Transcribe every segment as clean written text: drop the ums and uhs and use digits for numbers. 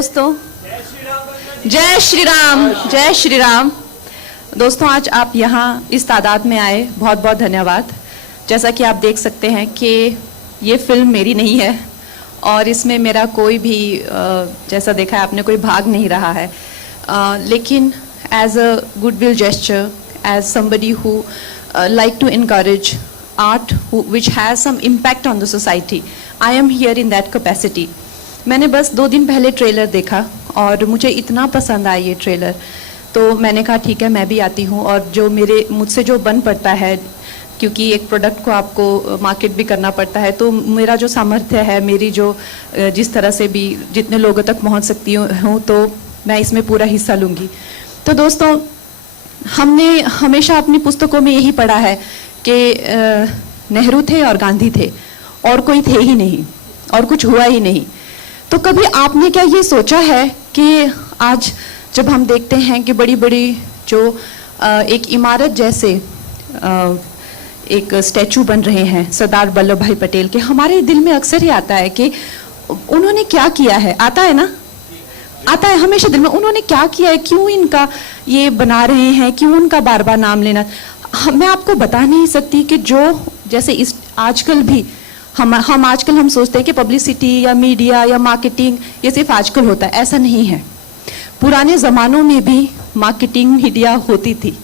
दोस्तों, जय श्री राम, जय श्री राम। दोस्तों, आज आप यहाँ इस तादाद में आए, बहुत बहुत धन्यवाद। जैसा कि आप देख सकते हैं कि ये फिल्म मेरी नहीं है और इसमें मेरा कोई भी जैसा देखा है आपने, कोई भाग नहीं रहा है, लेकिन as a goodwill gesture, as somebody who like to encourage art which has some impact on the society, I am here in that capacity. मैंने बस 2 दिन पहले ट्रेलर देखा और मुझे इतना पसंद आया ये ट्रेलर, तो मैंने कहा ठीक है मैं भी आती हूँ। और जो मुझसे जो बन पड़ता है, क्योंकि एक प्रोडक्ट को आपको मार्केट भी करना पड़ता है, तो मेरा जो सामर्थ्य है, मेरी जो जिस तरह से भी जितने लोगों तक पहुँच सकती हूँ, तो मैं इसमें पूरा हिस्सा लूँगी। तो दोस्तों, हमने हमेशा अपनी पुस्तकों में यही पढ़ा है कि नेहरू थे और गांधी थे और कोई थे ही नहीं और कुछ हुआ ही नहीं। तो कभी आपने क्या ये सोचा है कि आज जब हम देखते हैं कि बड़ी बड़ी जो एक इमारत जैसे एक स्टैचू बन रहे हैं सरदार वल्लभ भाई पटेल के, हमारे दिल में अक्सर ही आता है कि उन्होंने क्या किया है। आता है ना, आता है हमेशा दिल में, उन्होंने क्या किया है, क्यों इनका ये बना रहे हैं, क्यों उनका बार बार नाम लेना। मैं आपको बता नहीं सकती कि जो जैसे इस आजकल भी हम आजकल हम सोचते हैं कि पब्लिसिटी या मीडिया या मार्केटिंग ये सिर्फ आजकल होता है, ऐसा नहीं है। पुराने ज़मानों में भी मार्केटिंग मीडिया होती थी।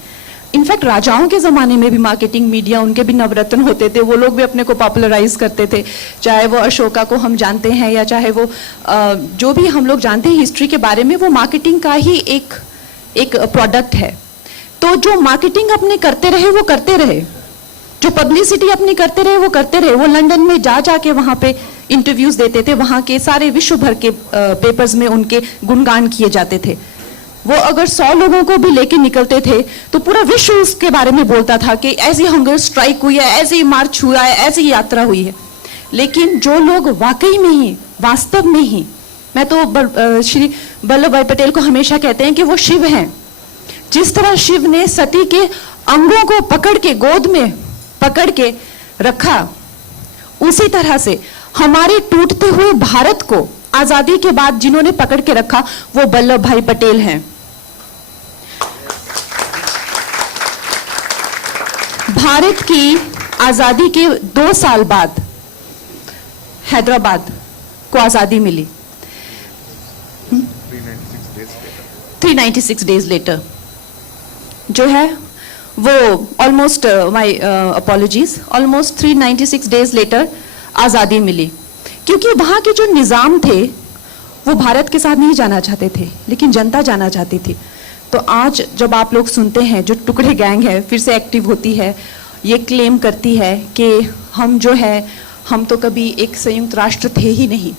इनफैक्ट राजाओं के ज़माने में भी मार्केटिंग मीडिया, उनके भी नवरत्न होते थे, वो लोग भी अपने को पॉपुलराइज करते थे। चाहे वो अशोका को हम जानते हैं या चाहे वो जो भी हम लोग जानते हैं हिस्ट्री के बारे में, वो मार्केटिंग का ही एक प्रोडक्ट है। तो जो मार्केटिंग अपने करते रहे वो करते रहे, जो पब्लिसिटी अपनी करते रहे वो करते रहे। वो लंदन में जाके वहाँ पे इंटरव्यूज देते थे, वहाँ के सारे विश्व भर के पेपर्स में उनके गुणगान किए जाते थे। वो अगर 100 लोगों को भी लेके निकलते थे तो पूरा विश्व उसके बारे में बोलता था कि ऐसी हंगर स्ट्राइक हुई है, ऐसे ही मार्च हुआ है, ऐसी ही यात्रा हुई है। लेकिन जो लोग वाकई में ही, वास्तव में ही, मैं तो श्री वल्लभ भाई पटेल को हमेशा कहते हैं कि वो शिव हैं। जिस तरह शिव ने सती के अंगों को पकड़ के गोद में पकड़ के रखा, उसी तरह से हमारे टूटते हुए भारत को आजादी के बाद जिन्होंने पकड़ के रखा वो वल्लभ भाई पटेल हैं। भारत की आजादी के 2 साल बाद हैदराबाद को आजादी मिली, 396 डेज लेटर जो है वो almost, my apologies, almost 396 days later आज़ादी मिली। क्योंकि वहाँ के जो निज़ाम थे वो भारत के साथ नहीं जाना चाहते थे, लेकिन जनता जाना चाहती थी। तो आज जब आप लोग सुनते हैं जो टुकड़े गैंग है फिर से एक्टिव होती है, ये क्लेम करती है कि हम जो है, हम तो कभी एक संयुक्त राष्ट्र थे ही नहीं,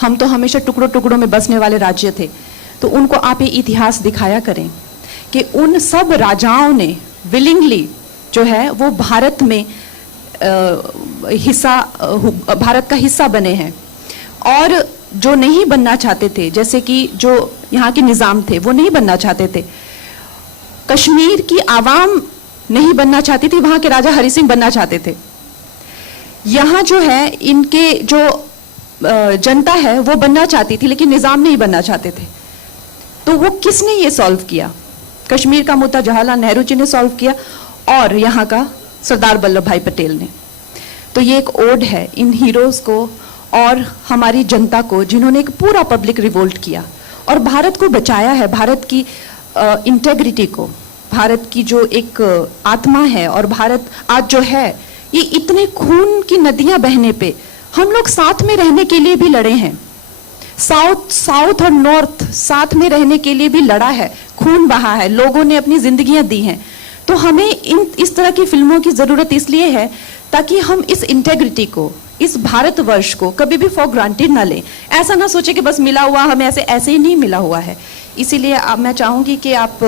हम तो हमेशा टुकड़ों टुकड़ों में बसने वाले राज्य थे। तो उनको आप ये इतिहास दिखाया करें कि उन सब राजाओं ने विलिंगली जो है वो भारत में भारत का हिस्सा बने हैं। और जो नहीं बनना चाहते थे, जैसे कि जो यहाँ के निज़ाम थे वो नहीं बनना चाहते थे, कश्मीर की आवाम नहीं बनना चाहती थी, वहाँ के राजा हरि सिंह बनना चाहते थे। यहाँ जो है इनके जो जनता है वो बनना चाहती थी, लेकिन निज़ाम नहीं बनना चाहते थे। तो वो किसने ये सॉल्व किया? कश्मीर का मुद्दा जवाहरलाल नेहरू जी ने सॉल्व किया और यहाँ का सरदार वल्लभ भाई पटेल ने। तो ये एक ओड है इन हीरोज को और हमारी जनता को, जिन्होंने एक पूरा पब्लिक रिवोल्ट किया और भारत को बचाया है, भारत की इंटेग्रिटी को, भारत की जो एक आत्मा है। और भारत आज जो है ये इतने खून की नदियां बहने पे हम लोग साथ में रहने के लिए भी लड़े हैं। साउथ और नॉर्थ साथ में रहने के लिए भी लड़ा है, खून बहा है, लोगों ने अपनी जिंदगियां दी हैं। तो हमें इस तरह की फिल्मों की जरूरत इसलिए है ताकि हम इस इंटेग्रिटी को, इस भारतवर्ष को कभी भी फॉर ग्रांटेड ना लें। ऐसा ना सोचे कि बस मिला हुआ हमें ऐसे ही नहीं मिला हुआ है। इसीलिए मैं चाहूँगी कि आप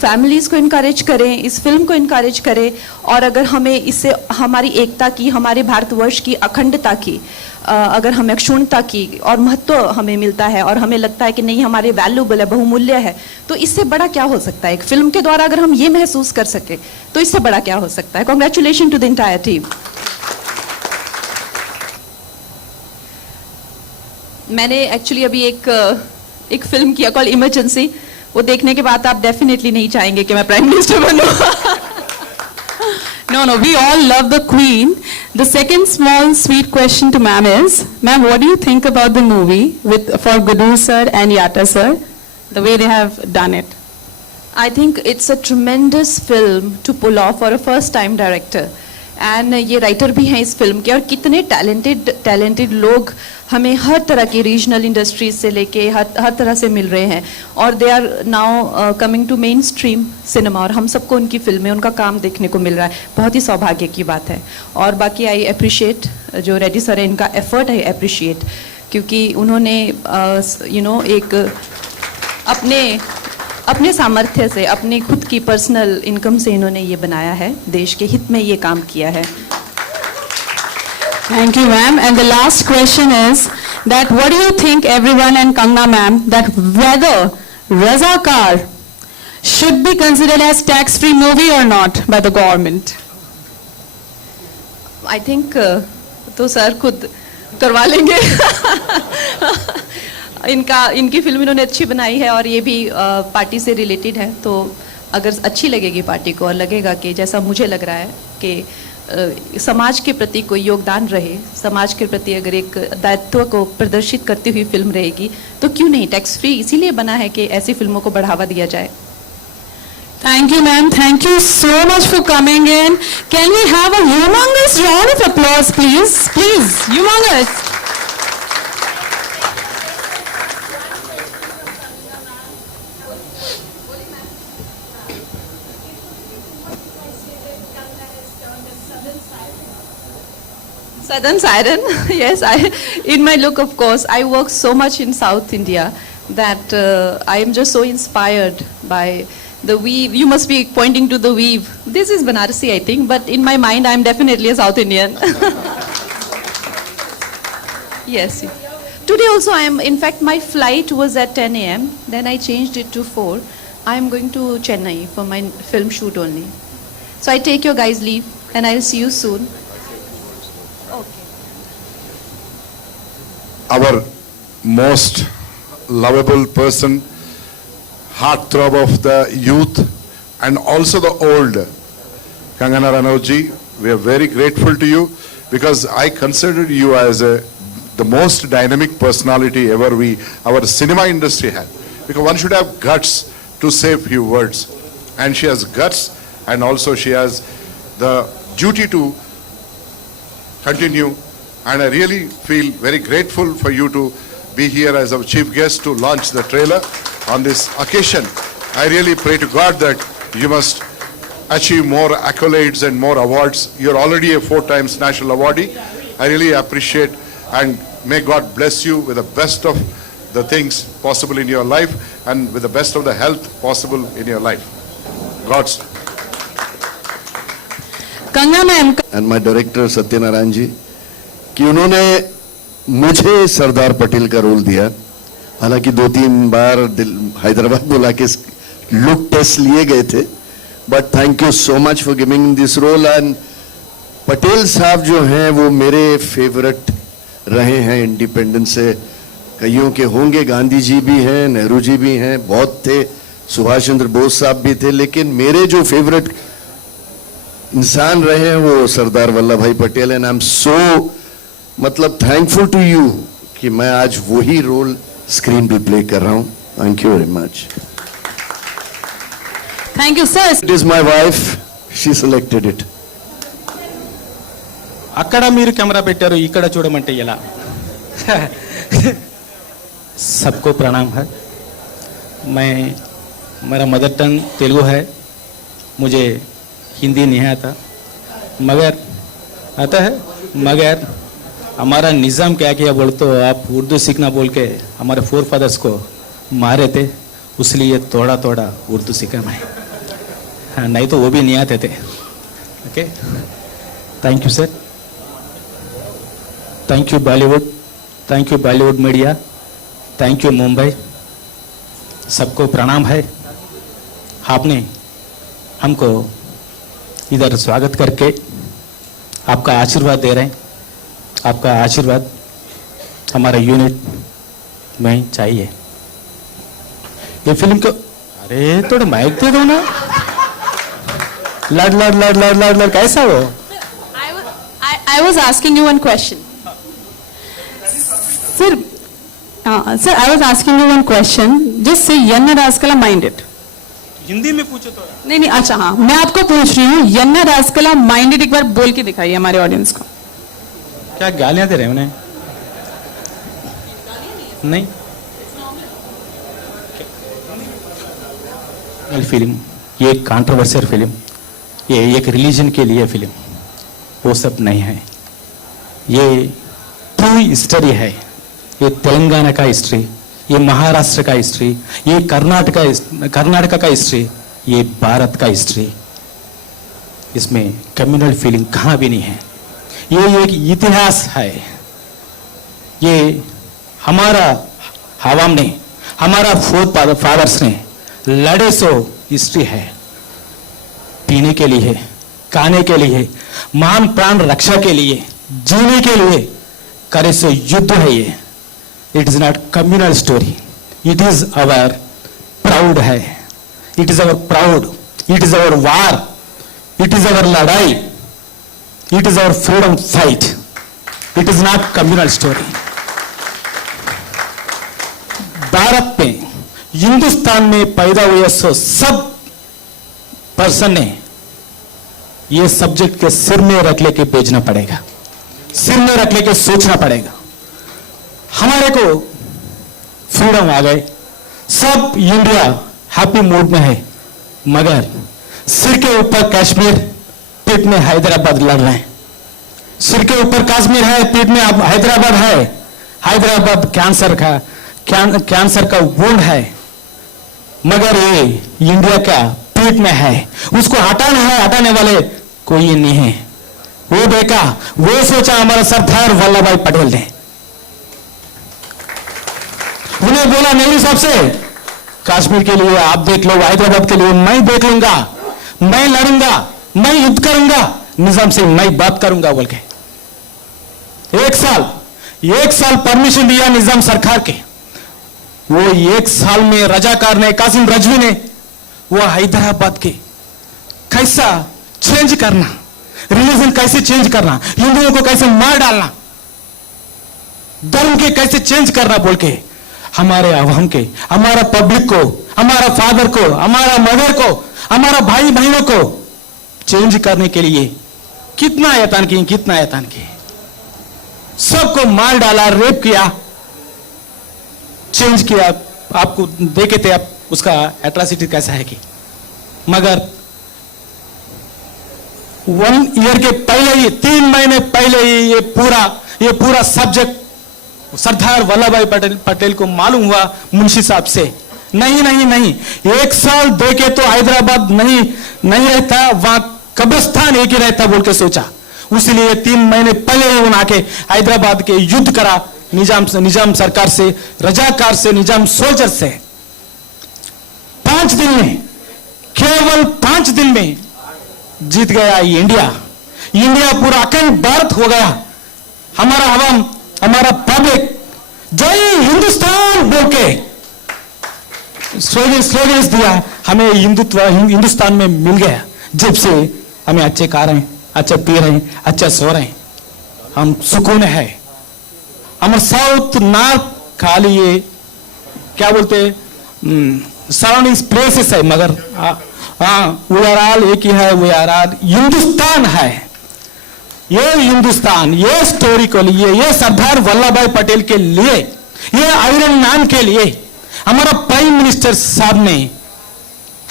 फैमिलीज़ को इनकरेज करें, इस फिल्म को इनकरेज करें। और अगर हमें इससे हमारी एकता की, हमारे भारतवर्ष की अखंडता की, अगर हमें क्षुण्णता की और महत्व हमें मिलता है और हमें लगता है कि नहीं हमारे वैल्यूबल है, बहुमूल्य है, तो इससे बड़ा क्या हो सकता है? एक फिल्म के द्वारा अगर हम ये महसूस कर सके तो इससे बड़ा क्या हो सकता है? Congratulation to the entire team. मैंने एक्चुअली अभी एक फिल्म किया कॉल इमरजेंसी, वो देखने के बाद आप डेफिनेटली नहीं चाहेंगे कि मैं प्राइम मिनिस्टर बनूं। No, no, we all love the Queen. The second small sweet question to ma'am is, ma'am, what do you think about the movie for Gudu sir and Yatta sir, the way they have done it? I think it's a tremendous film to pull off for a first-time director. And ये writer भी हैं इस film के, और कितने talented लोग हमें हर तरह की रीजनल इंडस्ट्रीज से लेके हर तरह से मिल रहे हैं, और they are now coming to mainstream cinema, और हम सबको उनकी फिल्में, उनका काम देखने को मिल रहा है। बहुत ही सौभाग्य की बात है। और बाकी आई अप्रिशिएट जो रेड्डी सर है, इनका एफर्ट है अप्रिशिएट, क्योंकि उन्होंने एक अपने सामर्थ्य से, अपने खुद की पर्सनल इनकम से इन्होंने ये बनाया है, देश के हित में ये काम किया है। Thank you, ma'am. And the last question is that what do you think, everyone and Kangna ma'am, that whether Razakar should be considered as tax-free movie or not by the government? I think तो sir खुद करवा लेंगे। इनकी film इन्होंने अच्छी बनाई है, और ये भी पार्टी से रिलेटेड है, तो अगर अच्छी लगेगी पार्टी को और लगेगा कि जैसा मुझे लग रहा है कि समाज के प्रति कोई योगदान रहे, समाज के प्रति अगर एक दायित्व को प्रदर्शित करती हुई फिल्म रहेगी, तो क्यों नहीं। टैक्स फ्री इसीलिए बना है कि ऐसी फिल्मों को बढ़ावा दिया जाए। Thank you, ma'am. Thank you so much for coming in. Can we have a humongous round of applause, please? Please, humongous. Southern Siren, yes. In my look, of course, I work so much in South India that I am just so inspired by the weave. You must be pointing to the weave. This is Banarasi, I think, but in my mind, I am definitely a South Indian. Yes. Today also, in fact, my flight was at 10 a.m. Then I changed it to 4. I am going to Chennai for my film shoot only. So I take your guys' leave, and I'll see you soon. Our most lovable person, heartthrob of the youth and also the old, Kangana Ranaut-ji, we are very grateful to you, because I consider you as the most dynamic personality ever our cinema industry had, because one should have guts to say a few words, and she has guts, and also she has the duty to continue. And I really feel very grateful for you to be here as our chief guest to launch the trailer on this occasion. I really pray to God that you must achieve more accolades and more awards. You're already a 4 times national awardee. I really appreciate, and may God bless you with the best of the things possible in your life, and with the best of the health possible in your life. God's. Kangna ma'am. And my director Satyanarayan ji, कि उन्होंने मुझे सरदार पटेल का role दिया। हालांकि 2-3 बार हैदराबाद बुला के look test लिए गए थे, but thank you so much for giving this role. And Patel साहब जो हैं वो मेरे फेवरेट रहे हैं इंडिपेंडेंस से। कईयों के होंगे, गांधी जी भी हैं, नेहरू जी भी हैं, बहुत थे, सुभाष चंद्र बोस साहब भी थे, लेकिन मेरे जो फेवरेट इंसान रहे हैं वो सरदार वल्लभ भाई Patel. And I am so मतलब थैंकफुल टू यू कि मैं आज वही रोल स्क्रीन पे प्ले कर रहा हूं। Thank you very much. Thank you sir. It is my wife, she selected it. అక్కడ మీరు కెమెరా పెట్టారు, ఇక్కడ చూడమంటే ఎలా? सबको प्रणाम है। मेरा मदर टंग तेलुगु है, मुझे हिंदी नहीं आता, मगर आता है। मगर हमारा निज़ाम क्या किया बोल तो, आप उर्दू सीखना बोल के हमारे फोर फादर्स को मारे थे, इसलिए थोड़ा थोड़ा उर्दू सीखा मैं। हाँ, नहीं तो वो भी नहीं आते थे। Okay, thank you sir. Thank you Bollywood, thank you Bollywood media, thank you Mumbai, सबको प्रणाम है। आपने हमको इधर स्वागत करके आपका आशीर्वाद दे रहे हैं। आपका आशीर्वाद हमारा यूनिट नहीं चाहिए। ये फिल्म को, अरे थोड़ा माइक दे दो ना। लड़ लड़ लड़ लड़ लड़ लड़ कैसा हो? I was asking you one question. Sir, sir, I was asking you one question. Just say Yanna Raskala minded. Hindi में पूछो तो। नहीं नहीं, अच्छा हाँ, मैं आपको पूछ रही हूँ, यन्ना रास्कला माइंडेड एक बार बोल के दिखाइए हमारे ऑडियंस को। क्या गालियां दे रहे हैं उन्हें? नहीं, फिल्म ये एक कंट्रोवर्शियल फिल्म, ये एक रिलीजन के लिए फिल्म, वो सब नहीं है। ये ट्रू हिस्ट्री है। ये तेलंगाना का हिस्ट्री, ये महाराष्ट्र का हिस्ट्री, ये कर्नाटका का हिस्ट्री, ये भारत का हिस्ट्री। इसमें कम्युनल फीलिंग कहाँ भी नहीं है। ये एक इतिहास है। ये हमारा आवाम ने, हमारा फादर्स ने लड़े सो हिस्ट्री है। पीने के लिए, खाने के लिए, मान प्राण रक्षा के लिए, जीने के लिए करे सो युद्ध है ये। It is not communal story, it is our proud है। It is our proud, it is our war, it is our लड़ाई, it is our freedom fight. It is not communal story. Bharat में, हिंदुस्तान में पैदा हुए सो सब पर्सन ने ये subject के सिर में रख लेके भेजना पड़ेगा, सिर में रख लेके सोचना पड़ेगा। हमारे को फ्रीडम आ गए, सब इंडिया हैप्पी मूड में है, मगर सिर के ऊपर कश्मीर, पीठ में हैदराबाद लड़ रहे हैं। सिर के ऊपर कश्मीर है, पीठ में अब हैदराबाद है। हैदराबाद कैंसर का वुंड है, मगर ये इंडिया का पीठ में है। उसको हटाना है, हटाने वाले कोई नहीं है। वो देखा, वो सोचा हमारा सरदार वल्लभ भाई पटेल ने। उन्हें बोला नेहरू साहब से, कश्मीर के लिए आप देख लो, हैदराबाद के लिए मैं देख लूंगा, मैं लड़ूंगा, मैं युद्ध करूंगा, निजाम से मैं बात करूंगा बोल के। एक साल परमिशन दिया निजाम सरकार के। वो एक साल में रजाकार ने, कासिम रजवी ने, वो हैदराबाद के कैसा चेंज करना, रिलीजन कैसे चेंज करना, हिंदुओं को कैसे मार डालना, धर्म के कैसे चेंज करना बोल के हमारे आवाम के, हमारा पब्लिक को, हमारा फादर को, हमारा मदर को, हमारा भाई बहनों को चेंज करने के लिए कितना यतन किए, कितना यतन किए। सबको मार डाला, रेप किया, चेंज किया। आपको देखे थे आप उसका एट्रॉसिटी कैसा है कि, मगर 1 ईयर के पहले ही, 3 महीने पहले ही ये पूरा सब्जेक्ट सरदार वल्लभ भाई पटेल को मालूम हुआ मुंशी साहब से। नहीं, 1 साल देखे तो हैदराबाद नहीं रहता, वहां कब्रिस्तान एक ही रहता बोल के सोचा। उसलिए 3 महीने पहले ही उन्हें आके हैदराबाद के युद्ध करा निजाम सरकार से, रजाकार से, निजाम सोल्जर से। 5 दिन में, केवल 5 दिन में जीत गया इंडिया पूरा अखंड भारत हो गया। हमारा आवाम, हमारा पब्लिक जय हिंदुस्तान बोल के स्लोगन्स दिया। हमें हिंदुस्तान में मिल गया। जब से हमें अच्छे खा रहे हैं, अच्छा पी रहे हैं, अच्छा सो रहे हैं, हम सुकून है। हमारे साउथ नॉर्थ खाली ये क्या बोलते सराउंडिंग प्लेसेस है, मगर वी आर ऑल एक ही है, वी आर ऑल हिंदुस्तान है। ये हिंदुस्तान, ये स्टोरी को लिए, ये सरदार वल्लभ भाई पटेल के लिए, ये आयरन मैन के लिए हमारा प्राइम मिनिस्टर साहब ने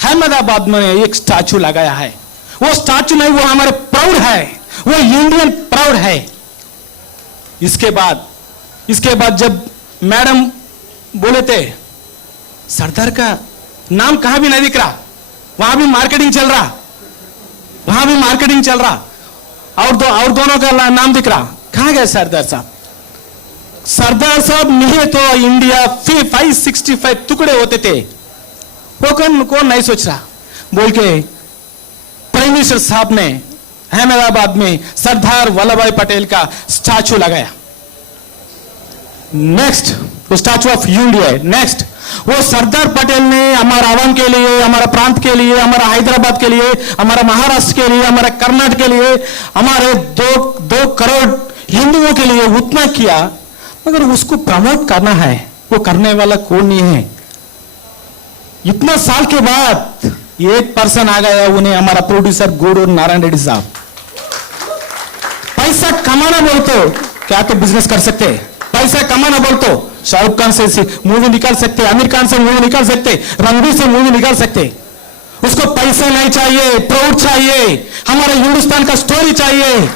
अहमदाबाद में एक स्टैचू लगाया है। वो स्टैचू नहीं, वो हमारे प्राउड है, वो इंडियन प्राउड है। इसके बाद जब मैडम बोले थे सरदार का नाम कहां भी नहीं दिख रहा, वहां भी मार्केटिंग चल रहा, और दोनों का नाम दिख रहा, कहां गए सरदार साहब? सरदार साहब नहीं तो इंडिया 565 टुकड़े होते थे। वो कौन नहीं सोच रहा बोल के प्राइम मिनिस्टर साहब ने अहमदाबाद में सरदार वल्लभ भाई पटेल का स्टैचू लगाया। नेक्स्ट वो स्टैचू ऑफ यूनिटी है। नेक्स्ट, वो सरदार पटेल ने हमारा आवाम के लिए, हमारा प्रांत के लिए, हमारा हैदराबाद के लिए, हमारा महाराष्ट्र के लिए, हमारा कर्नाटक के लिए, हमारे दो करोड़ हिंदुओं के लिए उतना किया, मगर उसको प्रमोट करना है, वो करने वाला कौन नहीं है। इतना साल के बाद एक पर्सन आ गया, उन्हें हमारा प्रोड्यूसर गूडूर नारायण रेड्डी साहब। पैसा कमाना बोल तो क्या तो बिजनेस कर सकते, पैसा कमाना बोल तो शाहरुख खान से मूवी निकाल सकते, आमिर खान से मूवी निकाल सकते, रणवीर से मूवी निकाल सकते। उसको पैसा नहीं चाहिए, प्राउड चाहिए, हमारे हिंदुस्तान का स्टोरी चाहिए,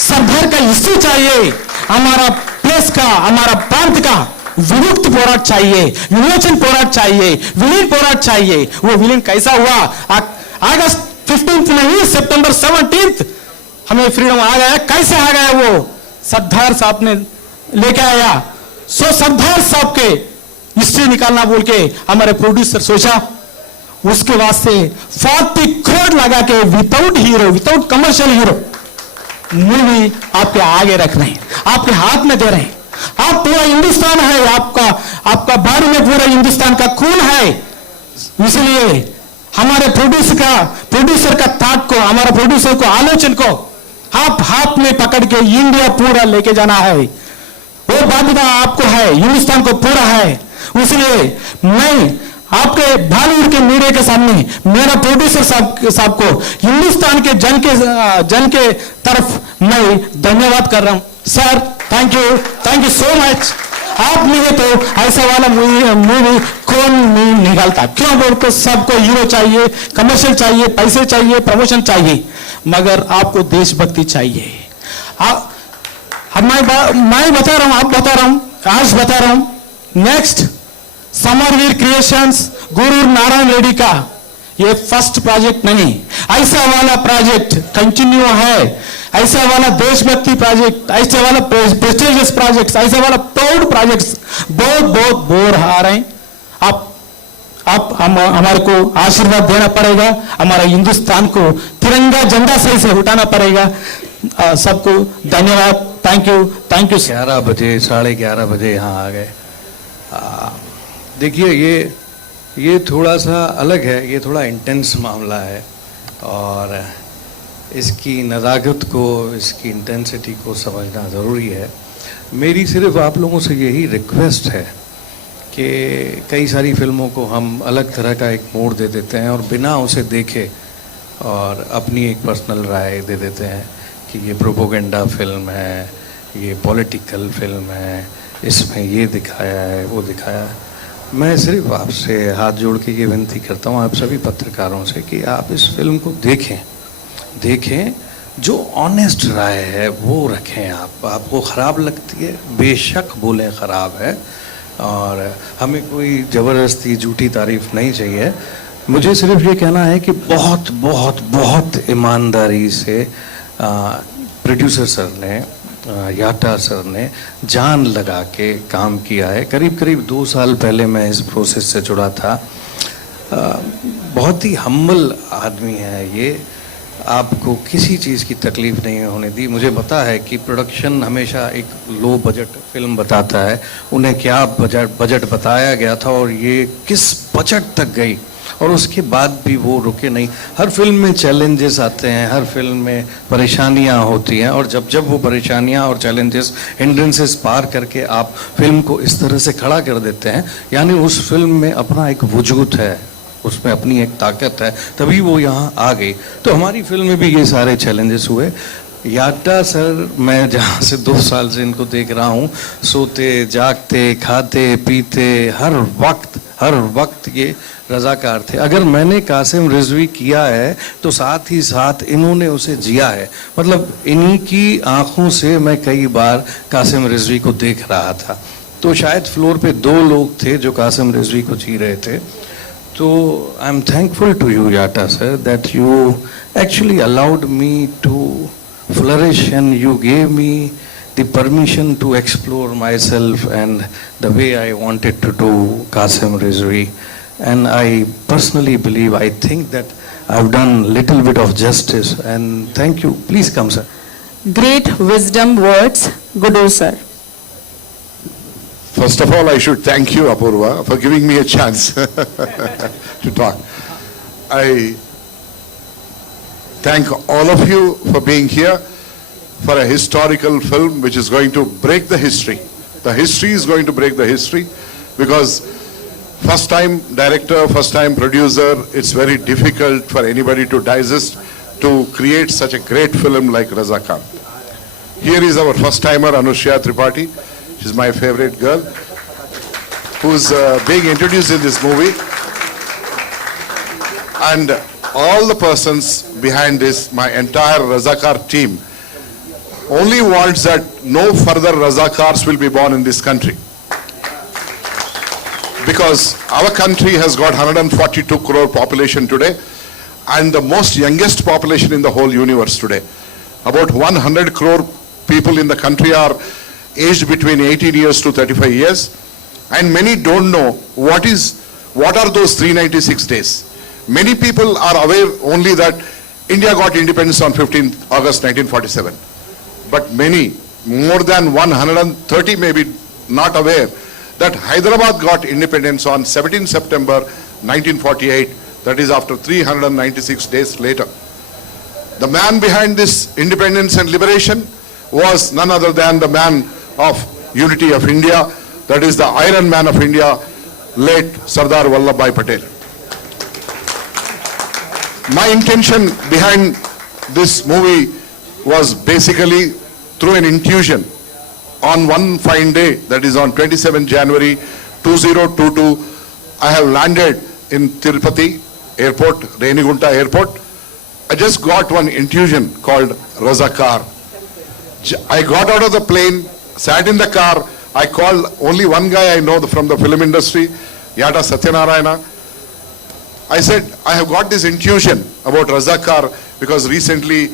सरदार का हिस्ट्री चाहिए, हमारा प्लेस का, हमारा प्रांत का विमुक्त पोराट चाहिए, विमोचन पोराट चाहिए, विलीन पोराट चाहिए। वो विलीन कैसा हुआ? अगस्त 15 नहीं, सितंबर 17 हमें फ्रीडम आ गया। कैसे आ गया? वो सरदार साहब ने लेके आया। सो सरदार साहब के हिस्ट्री निकालना बोल के हमारे प्रोड्यूसर सोचा, उसके वास्ते 40 करोड़ लगा के without hero, without commercial hero movie आपके आगे रख रहे हैं, आपके हाथ में दे रहे हैं। आप पूरा हिंदुस्तान है, आपका बारी में पूरा हिंदुस्तान का खून है। इसलिए हमारे प्रोड्यूसर का थाट को, हमारा प्रोड्यूसर को, आलोचन को आप हाथ में पकड़ के इंडिया पूरा लेके जाना है। वो बाध्यता आपको है, हिंदुस्तान को पूरा है। इसलिए मैं आपके बॉलीवुड के मीडिया के सामने मेरा प्रोड्यूसर साहब को हिंदुस्तान के जन के तरफ मैं धन्यवाद कर रहा हूं। Sir, thank you so much. आप नहीं तो ऐसा वाला मूवी कौन नहीं निकालता? क्यों बोलते? सबको हीरो चाहिए, कमर्शियल चाहिए, पैसे चाहिए, प्रमोशन चाहिए, मगर आपको देशभक्ति चाहिए। मैं बता रहा हूं, आप बता रहा हूं, आज बता रहा हूं। नेक्स्ट, समरवीर क्रिएशंस गुरु नारायण रेड्डी का ये फर्स्ट प्रोजेक्ट नहीं, ऐसा वाला प्रोजेक्ट कंटिन्यू है, ऐसा वाला देशभक्ति प्रोजेक्ट, ऐसा वाला प्रेस्टिजियस प्रोजेक्ट, ऐसा वाला प्राउड प्रोजेक्ट्स बहुत बोर आ रहे हैं। आप हमारे को आशीर्वाद देना पड़ेगा, हमारा हिंदुस्तान को तिरंगा झंडा सही से उठाना पड़ेगा। सबको धन्यवाद, थैंक यू। 11 बजे 11:30 बजे यहाँ आ गए। देखिए, ये थोड़ा सा अलग है, ये थोड़ा इंटेंस मामला है और इसकी नज़ाकत को, इसकी इंटेंसिटी को समझना ज़रूरी है। मेरी सिर्फ आप लोगों से यही रिक्वेस्ट है कि कई सारी फिल्मों को हम अलग तरह का एक मोड़ दे देते हैं और बिना उसे देखे और अपनी एक पर्सनल राय दे देते हैं कि ये प्रोपोगेंडा फिल्म है, ये पॉलिटिकल फिल्म है, इसमें ये दिखाया है, वो दिखाया है। मैं सिर्फ आपसे हाथ जोड़ के ये विनती करता हूँ आप सभी पत्रकारों से कि आप इस फिल्म को देखें, जो ऑनेस्ट राय है वो रखें। आपको ख़राब लगती है, बेशक बोलें ख़राब है, और हमें कोई ज़बरदस्ती झूठी तारीफ नहीं चाहिए। मुझे सिर्फ ये कहना है कि बहुत बहुत बहुत ईमानदारी से प्रोड्यूसर सर ने, याटा सर ने जान लगा के काम किया है। करीब 2 साल पहले मैं इस प्रोसेस से जुड़ा था। बहुत ही हम्बल आदमी है ये, आपको किसी चीज़ की तकलीफ़ नहीं होने दी। मुझे पता है कि प्रोडक्शन हमेशा एक लो बजट फिल्म बताता है, उन्हें क्या बजट बताया गया था और ये किस बजट तक गई, और उसके बाद भी वो रुके नहीं। हर फिल्म में चैलेंजेस आते हैं, हर फिल्म में परेशानियां होती हैं, और जब वो परेशानियां और चैलेंजेस, हिंड्रेंसेस पार करके आप फिल्म को इस तरह से खड़ा कर देते हैं, यानी उस फिल्म में अपना एक वजूद है, उसमें अपनी एक ताकत है, तभी वो यहाँ आ गई। तो हमारी फिल्म में भी ये सारे चैलेंजेस हुए। याटा सर, मैं जहाँ से 2 साल से इनको देख रहा हूँ, सोते जागते खाते पीते हर वक्त ये रज़ाकार थे। अगर मैंने कासिम रिजवी किया है तो साथ ही साथ इन्होंने उसे जिया है। मतलब इन्हीं की आंखों से मैं कई बार कासिम रिजवी को देख रहा था। तो शायद फ्लोर पे 2 लोग थे जो कासिम रिजवी को जी रहे थे। तो I am thankful to you याटा sir that you actually allowed me to flourish and you gave me the permission to explore myself and the way I wanted to do Qasim Rizvi, and I personally believe, I think that I've done little bit of justice, and thank you. Please come, sir. Great wisdom words, Gudur sir. First of all, I should thank you, Apurva, for giving me a chance to talk. I thank all of you for being here for a historical film which is going to break the history. The history is going to break the history because first time director, first time producer, it's very difficult for anybody to digest, to create such a great film like Raza Khan. Here is our first timer, Anushya Tripathi. She's my favorite girl, who's being introduced in this movie. And all the persons behind this, my entire Razakar team, only wants that no further Razakars will be born in this country. Because our country has got 142 crore population today and the most youngest population in the whole universe today. About 100 crore people in the country are aged between 18 years to 35 years, and many don't know what are those 396 days. Many people are aware only that India got independence on 15th August 1947, but many, more than 130 may be not aware that Hyderabad got independence on 17 September 1948, that is after 396 days later. The man behind this independence and liberation was none other than the man of unity of India, that is the Iron Man of India, late Sardar Vallabhbhai Patel. My intention behind this movie was basically through an intuition. On one fine day, that is on 27 January 2022, I have landed in Tirupati Airport, Renigunta Airport. I just got one intuition called Razakar. I got out of the plane, sat in the car. I called only one guy I know from the film industry, Yata Satyanarayana. I said, I have got this intuition about Razakar because recently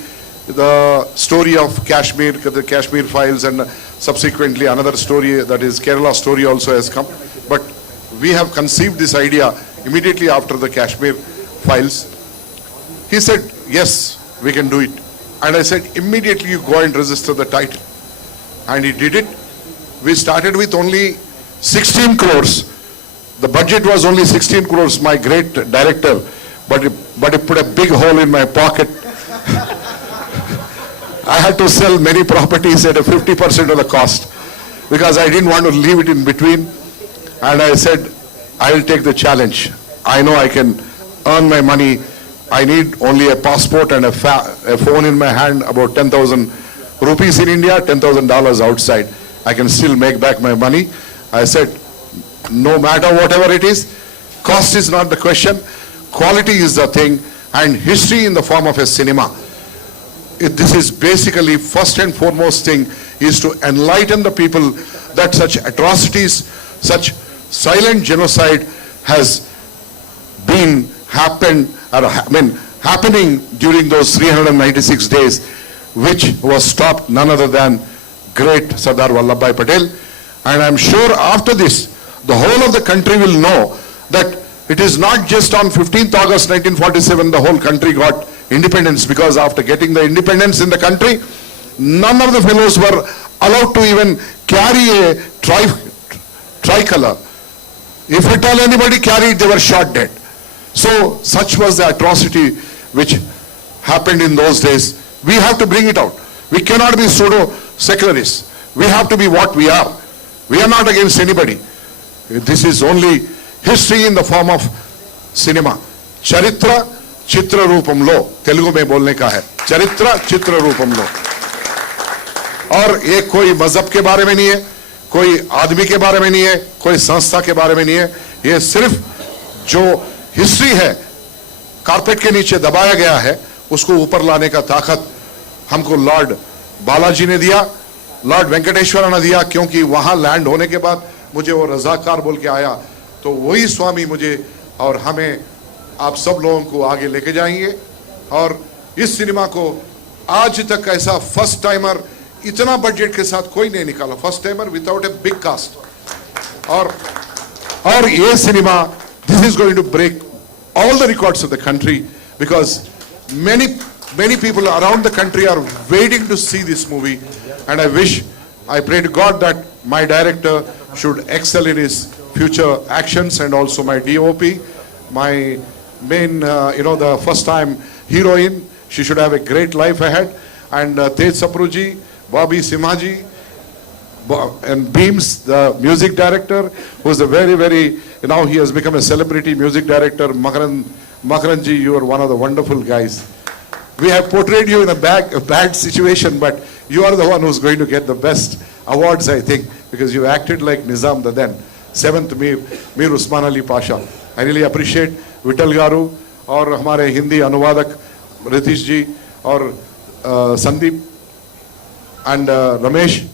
the story of Kashmir, the Kashmir files, and subsequently another story, that is Kerala story, also has come. But we have conceived this idea immediately after the Kashmir files. He said, yes, we can do it. And I said, immediately you go and register the title. And he did it. We started with only 16 crores. The budget was only 16 crores, my great director, but it put a big hole in my pocket. I had to sell many properties at a 50% of the cost because I didn't want to leave it in between. And I said, I will take the challenge. I know I can earn my money. I need only a passport and a phone in my hand, about 10,000 rupees in India, $10,000 outside. I can still make back my money. I said, no matter whatever it is, cost is not the question, quality is the thing, and history in the form of a cinema. This is basically first and foremost thing is to enlighten the people that such atrocities, such silent genocide has been happening during those 396 days, which was stopped none other than great Sardar Vallabhbhai Patel. And I'm sure after this, the whole of the country will know that it is not just on 15th August 1947 the whole country got independence, because after getting the independence in the country, none of the fellows were allowed to even carry a tricolor. If at all anybody carried, they were shot dead. So such was the atrocity which happened in those days. We have to bring it out. We cannot be pseudo-secularists. We have to be what we are. We are not against anybody. This is only history in the form of cinema. Charitra Chitra Rupamlo, Telugu में बोलने का है. Charitra Chitra Rupamlo. और ये कोई मजहब के बारे में नहीं है, कोई आदमी के बारे में नहीं है, कोई संस्था के बारे में नहीं है. ये सिर्फ जो हिस्ट्री है, कारपेट के नीचे दबाया गया है, उसको ऊपर लाने का ताकत हमको लॉर्ड बालाजी ने दिया, लॉर्ड वेंकटेश्वर ने दिया, क्योंकि वहां लैंड होने के बाद मुझे वो रजाकार बोल के आया, तो वही स्वामी मुझे और हमें आप सब लोगों को आगे लेके जाएंगे. और इस सिनेमा को आज तक ऐसा फर्स्ट टाइमर इतना बजट के साथ कोई नहीं निकाला, first timer without a big cast. और ये cinema, this is going to break all the records of the country, because many people around the country are waiting to see this movie. And I pray to God that my director should excel in his future actions, and also my DOP, my main, the first time heroine, she should have a great life ahead. And Tej Sapruji, Bobby Simhaji, and Beams, the music director, who's a very, now he has become a celebrity music director. Makaranji, you are one of the wonderful guys. We have portrayed you in a bad situation, but you are the one who's going to get the best awards, I think, because you acted like Nizam the then, 7th Mir Usman Ali Pasha. I really appreciate Vittal Garu और हमारे हिंदी अनुवादक रितीश जी और Sandeep and Ramesh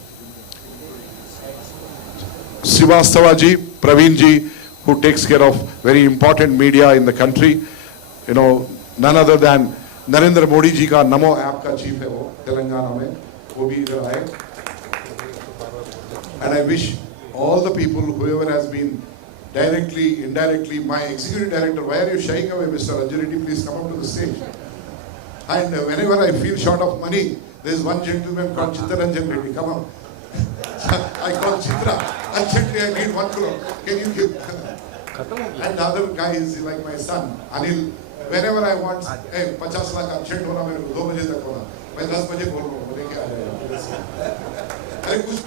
Srivastava ji, Praveen ji, who takes care of very important media in the country. None other than Narendra Modi ji का नमो app का chief है वो तेलंगाना में, वो भी इधर आए. And I wish all the people, whoever has been directly, indirectly, my executive director, why are you shying away, Mr. Ranjan? Please come up to the stage. And whenever I feel short of money, there is one gentleman called Chittaranjan Reddy. Come on. I call Chitra. Urgently, I need 1 crore. Can you give? And the other guy is like my son, Anil. Whenever I want, hey, 50 lakh urgent होना मेरे को 2 बजे तक होना. मैं 10 बजे बोल रहा हूँ, बोले क्या है? अरे कुछ.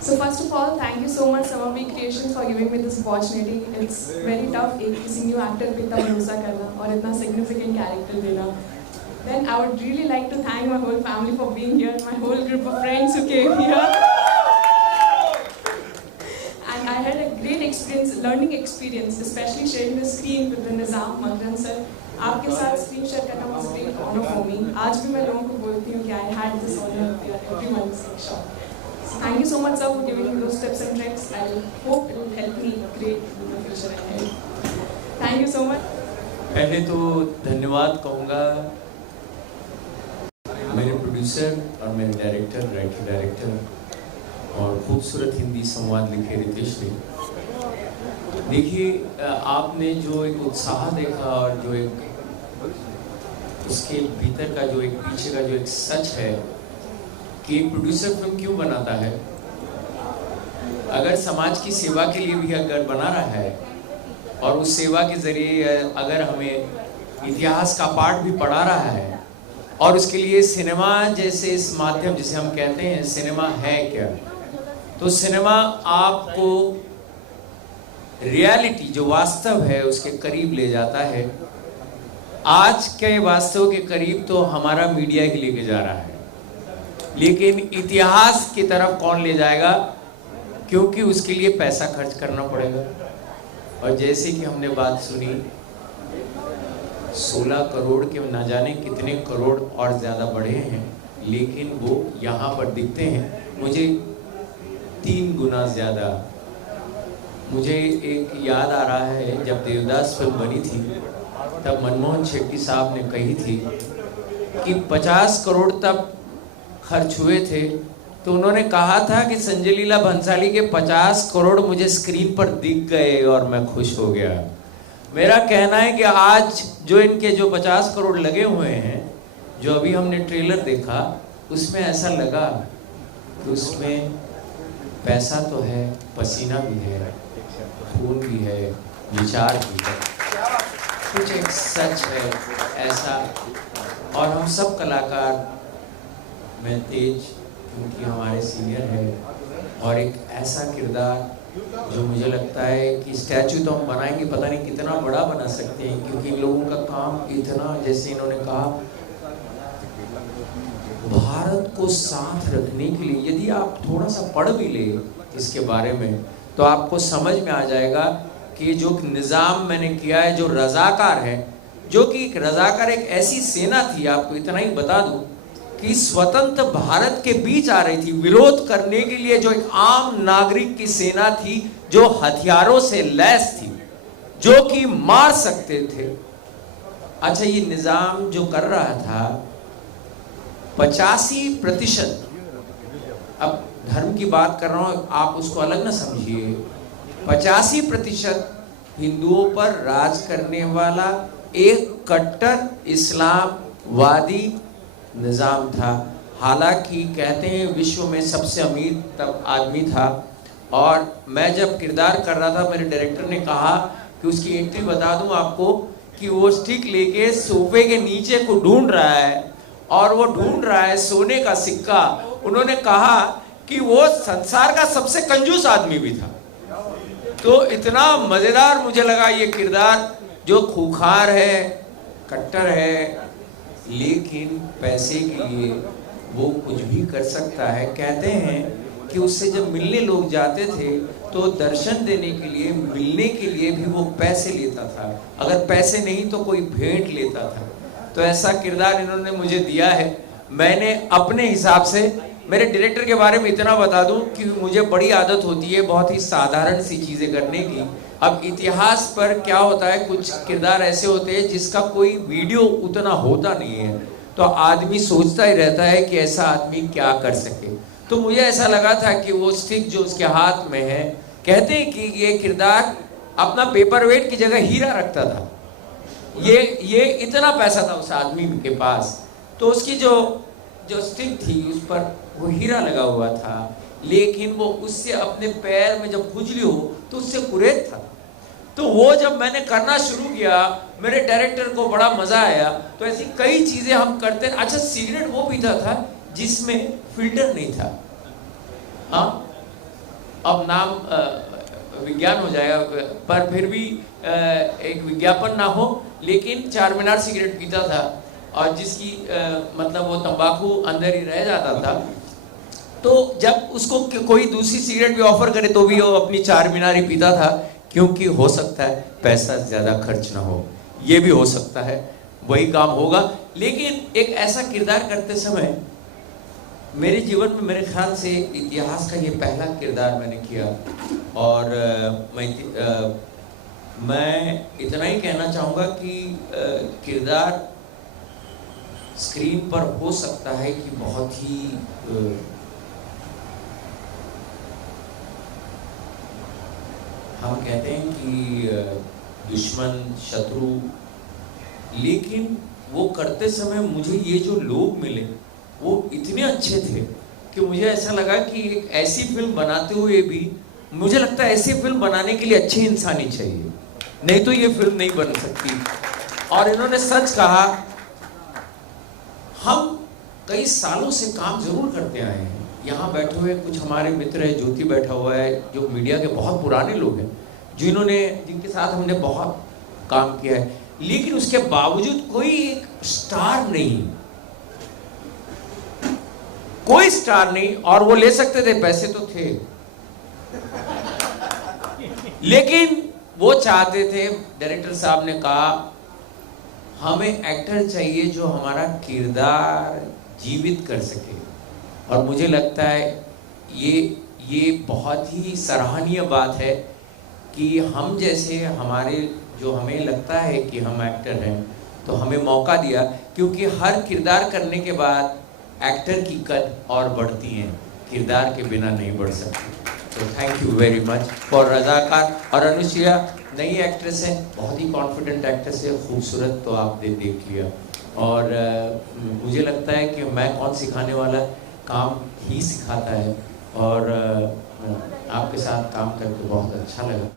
So first of all, thank you so much Samavi Creations for giving me this opportunity. It's very tough एक किसी new actor पे इतना भरोसा करना और इतना significant character देना. Then I would really like to thank my whole family for being here, my whole group of friends who came here. And I had a great experience, learning experience, especially sharing the screen with the Nizam Magran sir. आपके साथ screen share करना was a great honor for me. आज भी मैं लोगों को बोलती हूँ कि I had this honor of everyone's shot. So thank you so much sir for giving me those tips and tricks. I hope it will help me create the future ahead. Thank you so much. पहले तो धन्यवाद कहूँगा मेरे producer और मेरे director, writer director और खूबसूरत हिंदी संवाद लिखे रितेश ने. देखिए, आपने जो एक उत्साह देखा और जो एक उसके भीतर का जो एक पीछे का जो एक सच है कि एक प्रोड्यूसर फिल्म क्यों बनाता है. अगर समाज की सेवा के लिए भी अगर बना रहा है और उस सेवा के जरिए अगर हमें इतिहास का पाठ भी पढ़ा रहा है और उसके लिए सिनेमा जैसे इस माध्यम जिसे हम कहते हैं सिनेमा है क्या, तो सिनेमा आपको रियलिटी जो वास्तव है उसके करीब ले जाता है. आज के वास्तव के करीब तो हमारा मीडिया ही लेके जा रहा है, लेकिन इतिहास की तरफ कौन ले जाएगा, क्योंकि उसके लिए पैसा खर्च करना पड़ेगा. और जैसे कि हमने बात सुनी 16 करोड़ के न जाने कितने करोड़ और ज़्यादा बढ़े हैं, लेकिन वो यहाँ पर दिखते हैं मुझे 3 गुना ज़्यादा. मुझे एक याद आ रहा है जब देवदास फिल्म बनी थी तब मनमोहन शेट्टी साहब ने कही थी कि 50 करोड़ तक खर्च हुए थे, तो उन्होंने कहा था कि संजय लीला भंसाली के 50 करोड़ मुझे स्क्रीन पर दिख गए और मैं खुश हो गया. मेरा कहना है कि आज जो इनके जो 50 करोड़ लगे हुए हैं, जो अभी हमने ट्रेलर देखा उसमें ऐसा लगा कि उसमें पैसा तो है, पसीना भी है, खून भी है, विचार भी है, कुछ एक सच है ऐसा. और हम सब कलाकार, मैं तेज क्योंकि हमारे सीनियर है, और एक ऐसा किरदार जो मुझे लगता है कि स्टैचू तो हम बनाएंगे पता नहीं कितना बड़ा बना सकते हैं, क्योंकि इन लोगों का काम इतना, जैसे इन्होंने कहा, भारत को साथ रखने के लिए यदि आप थोड़ा सा पढ़ भी ले इसके बारे में तो आपको समझ में आ जाएगा कि जो निज़ाम मैंने किया है, जो रज़ाकार है, जो कि एक रज़ाकार एक ऐसी सेना थी, आपको इतना ही बता दूं कि स्वतंत्र भारत के बीच आ रही थी विरोध करने के लिए, जो एक आम नागरिक की सेना थी जो हथियारों से लैस थी, जो कि मार सकते थे. अच्छा, ये निज़ाम जो कर रहा था 85%, अब धर्म की बात कर रहा हूं, आप उसको अलग ना समझिए, 85% हिंदुओं पर राज करने वाला एक कट्टर इस्लामवादी निज़ाम था. हालांकि कहते हैं विश्व में सबसे अमीर तब आदमी था, और मैं जब किरदार कर रहा था मेरे डायरेक्टर ने कहा कि उसकी एंट्री बता दूं आपको कि वो स्टिक लेके सोफे के नीचे को ढूंढ रहा है और वो ढूंढ रहा है सोने का सिक्का। उन्होंने कहा कि वो संसार का सबसे कंजूस आदमी भी था। तो इतना मजेदार मुझे लगा ये किरदार, जो खूंखार है, कट्टर है, लेकिन पैसे के लिए वो कुछ भी कर सकता है। कहते हैं कि उससे जब मिलने लोग जाते थे तो दर्शन देने के लिए, मिलने के लिए भी वो पैसे लेता था, अगर पैसे नहीं तो कोई भेंट लेता था। तो ऐसा किरदार इन्होंने मुझे दिया है। मैंने अपने हिसाब से, मेरे डायरेक्टर के बारे में इतना बता दूं कि मुझे बड़ी आदत होती है बहुत ही साधारण सी चीजें करने की। अब इतिहास पर क्या होता है, कुछ किरदार ऐसे होते हैं जिसका कोई वीडियो उतना होता नहीं है, तो आदमी सोचता ही रहता है कि ऐसा आदमी क्या कर सके। तो मुझे ऐसा लगा था कि वो स्टिक जो उसके हाथ में है, कहते हैं कि ये किरदार अपना पेपर वेट की जगह हीरा रखता था। ये इतना पैसा था उस आदमी के पास, तो उसकी जो स्टिक थी उस पर वो हीरा लगा हुआ था, लेकिन वो उससे अपने पैर में जब खुजली हो तो उससे कुरेद था। तो वो जब मैंने करना शुरू किया, मेरे डायरेक्टर को बड़ा मजा आया। तो ऐसी कई चीजें हम करते हैं। अच्छा, सिगरेट वो पीता था जिसमें फिल्टर नहीं था। हाँ, अब नाम विज्ञान हो जाएगा, पर फिर भी एक विज्ञापन ना हो, लेकिन चार मीनार सिगरेट पीता था और जिसकी मतलब वो तंबाकू अंदर ही रह जाता था। तो जब उसको कोई दूसरी सिगरेट भी ऑफर करे तो भी वो अपनी चार मीनार ही पीता था, क्योंकि हो सकता है पैसा ज्यादा खर्च ना हो, ये भी हो सकता है, वही काम होगा। लेकिन एक ऐसा किरदार करते समय मेरे जीवन में मेरे ख्याल से इतिहास का ये पहला किरदार मैंने किया। और मैं इतना ही कहना चाहूँगा कि किरदार स्क्रीन पर हो सकता है कि बहुत ही हम कहते हैं कि दुश्मन, शत्रु, लेकिन वो करते समय मुझे ये जो लोग मिले वो इतने अच्छे थे कि मुझे ऐसा लगा कि एक ऐसी फिल्म बनाते हुए भी मुझे लगता है ऐसी फिल्म बनाने के लिए अच्छे इंसान ही चाहिए, नहीं तो ये फिल्म नहीं बन सकती। और इन्होंने सच कहा, हम कई सालों से काम जरूर करते आए हैं। यहाँ बैठे हुए कुछ हमारे मित्र है, ज्योति बैठा हुआ है, जो मीडिया के बहुत पुराने लोग हैं, जिनके साथ हमने बहुत काम किया है, लेकिन उसके बावजूद कोई एक स्टार नहीं, कोई स्टार नहीं। और वो ले सकते थे, पैसे तो थे, लेकिन वो चाहते थे, डायरेक्टर साहब ने कहा हमें एक्टर चाहिए जो हमारा किरदार जीवित कर सके। और मुझे लगता है ये बहुत ही सराहनीय बात है कि हम जैसे हमें लगता है कि हम एक्टर हैं, तो हमें मौका दिया, क्योंकि हर किरदार करने के बाद एक्टर की कद और बढ़ती है, किरदार के बिना नहीं बढ़ सकती। तो thank you very much for Razakar. और अनुष्या नई एक्ट्रेस है, बहुत ही कॉन्फिडेंट एक्ट्रेस है, खूबसूरत, तो आपने देख लिया। और मुझे लगता है कि मैं कौन सिखाने वाला, काम ही सिखाता है। और आपके साथ काम करके बहुत अच्छा लगा।